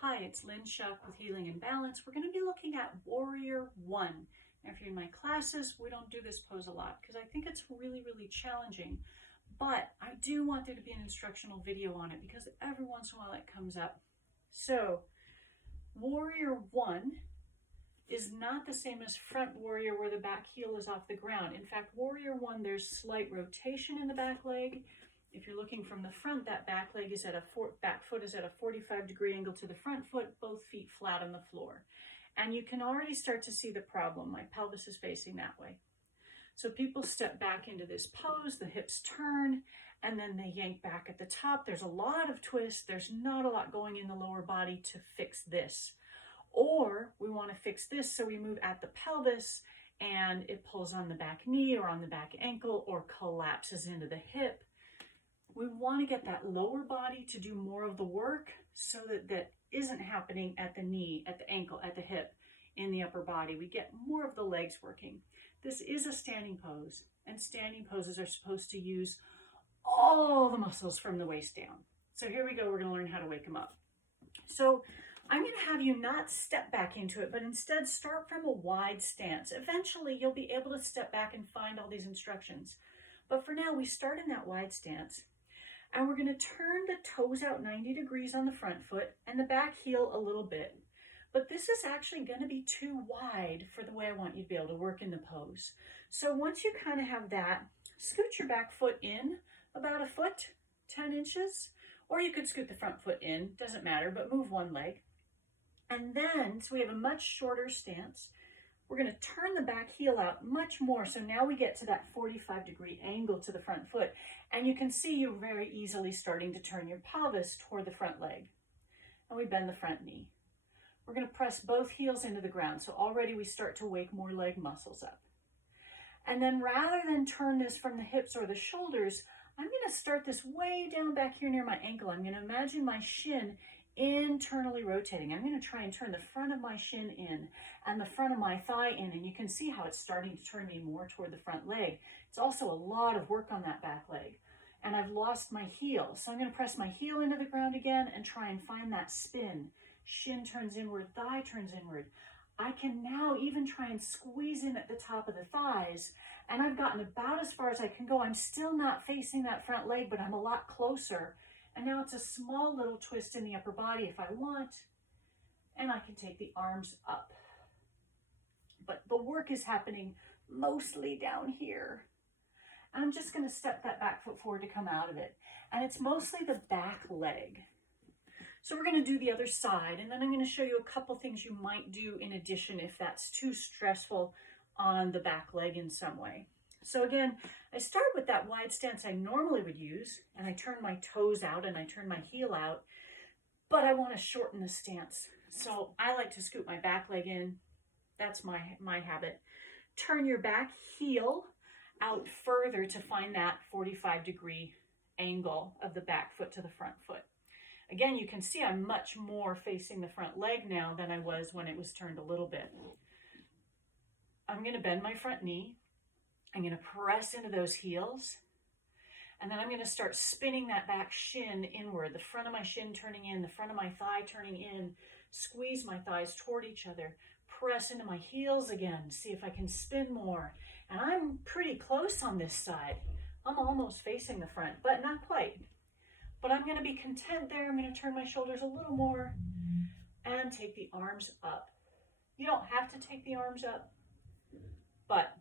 Hi, it's Lynn Shuck with Healing and Balance. We're going to be looking at Warrior One. Now, if you're in my classes, we don't do this pose a lot because I think it's really challenging. But I do want there to be an instructional video on it because every once in a while it comes up. So, Warrior One is not the same as Front Warrior where the back heel is off the ground. In fact, Warrior One, there's slight rotation in the back leg. If you're looking from the front, that back leg is at back foot is at a 45-degree angle to the front foot, both feet flat on the floor. And you can already start to see the problem. My pelvis is facing that way. So people step back into this pose, the hips turn, and then they yank back at the top. There's a lot of twist. There's not a lot going in the lower body to fix this. Or we want to fix this, so we move at the pelvis and it pulls on the back knee or on the back ankle or collapses into the hip. We want to get that lower body to do more of the work so that that isn't happening at the knee, at the ankle, at the hip, in the upper body. We get more of the legs working. This is a standing pose, and standing poses are supposed to use all the muscles from the waist down. So here we go. We're going to learn how to wake them up. So I'm going to have you not step back into it, but instead start from a wide stance. Eventually, you'll be able to step back and find all these instructions. But for now, we start in that wide stance. And we're going to turn the toes out 90 degrees on the front foot and the back heel a little bit. But this is actually going to be too wide for the way I want you to be able to work in the pose. So once you kind of have that, scoot your back foot in about a foot, 10 inches, or you could scoot the front foot in, doesn't matter, but move one leg. And then, so we have a much shorter stance. We're going to turn the back heel out much more. So now we get to that 45-degree angle to the front foot. And you can see you're very easily starting to turn your pelvis toward the front leg. And we bend the front knee. We're going to press both heels into the ground. So already we start to wake more leg muscles up. And then rather than turn this from the hips or the shoulders, I'm going to start this way down back here near my ankle. I'm going to imagine my shin internally rotating. I'm going to try and turn the front of my shin in and the front of my thigh in, and you can see how it's starting to turn me more toward the front leg. It's also a lot of work on that back leg. And I've lost my heel, so I'm going to press my heel into the ground again and try and find that spin. Shin turns inward, thigh turns inward. I can now even try and squeeze in at the top of the thighs, and I've gotten about as far as I can go. I'm still not facing that front leg, but I'm a lot closer. And now it's a small little twist in the upper body if I want, and I can take the arms up. But the work is happening mostly down here. And I'm just going to step that back foot forward to come out of it. And it's mostly the back leg. So we're going to do the other side, and then I'm going to show you a couple things you might do in addition if that's too stressful on the back leg in some way. So again, I start with that wide stance I normally would use, and I turn my toes out and I turn my heel out, but I want to shorten the stance. So I like to scoot my back leg in. That's my habit. Turn your back heel out further to find that 45-degree angle of the back foot to the front foot. Again, you can see I'm much more facing the front leg now than I was when it was turned a little bit. I'm going to bend my front knee. I'm going to press into those heels, and then I'm going to start spinning that back shin inward, the front of my shin turning in, the front of my thigh turning in, squeeze my thighs toward each other, press into my heels again, see if I can spin more. And I'm pretty close on this side. I'm almost facing the front, but not quite. But I'm going to be content there. I'm going to turn my shoulders a little more and take the arms up. You don't have to take the arms up, but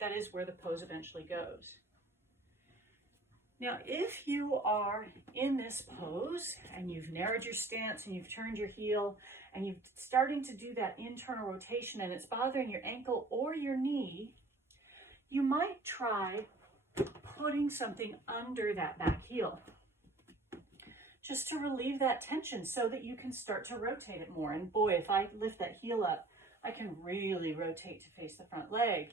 that is where the pose eventually goes. Now, if you are in this pose and you've narrowed your stance and you've turned your heel and you're starting to do that internal rotation and it's bothering your ankle or your knee, you might try putting something under that back heel just to relieve that tension so that you can start to rotate it more. And boy, if I lift that heel up, I can really rotate to face the front leg.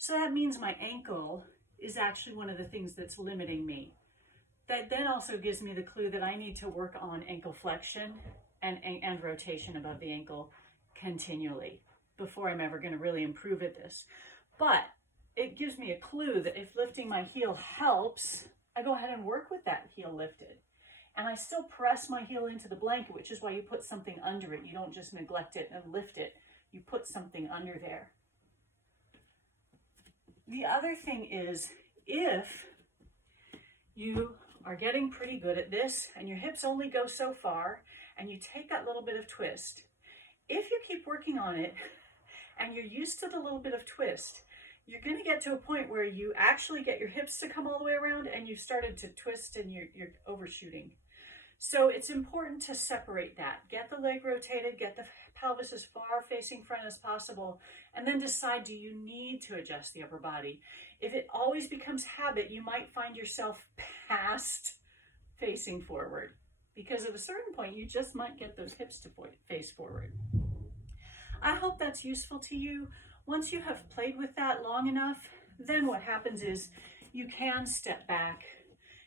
So that means my ankle is actually one of the things that's limiting me. That then also gives me the clue that I need to work on ankle flexion and rotation above the ankle continually before I'm ever going to really improve at this. But it gives me a clue that if lifting my heel helps, I go ahead and work with that heel lifted. and I still press my heel into the blanket, which is why you put something under it. You don't just neglect it and lift it. You put something under there. The other thing is, if you are getting pretty good at this and your hips only go so far and you take that little bit of twist, if you keep working on it and you're used to the little bit of twist, you're going to get to a point where you actually get your hips to come all the way around and you've started to twist and you're overshooting. So it's important to separate that. Get the leg rotated, get the pelvis as far facing front as possible, and then decide, do you need to adjust the upper body? If it always becomes habit, you might find yourself past facing forward, because at a certain point, you just might get those hips to face forward. I hope that's useful to you. Once you have played with that long enough, then what happens is you can step back.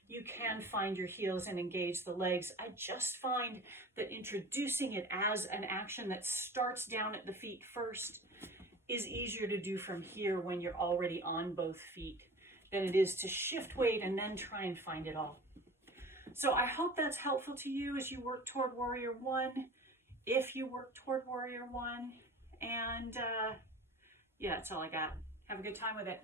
You can find your heels and engage the legs. I just find that introducing it as an action that starts down at the feet first is easier to do from here when you're already on both feet than it is to shift weight and then try and find it all. So I hope that's helpful to you as you work toward Warrior One, if you work toward Warrior One. And yeah, that's all I got. Have a good time with it.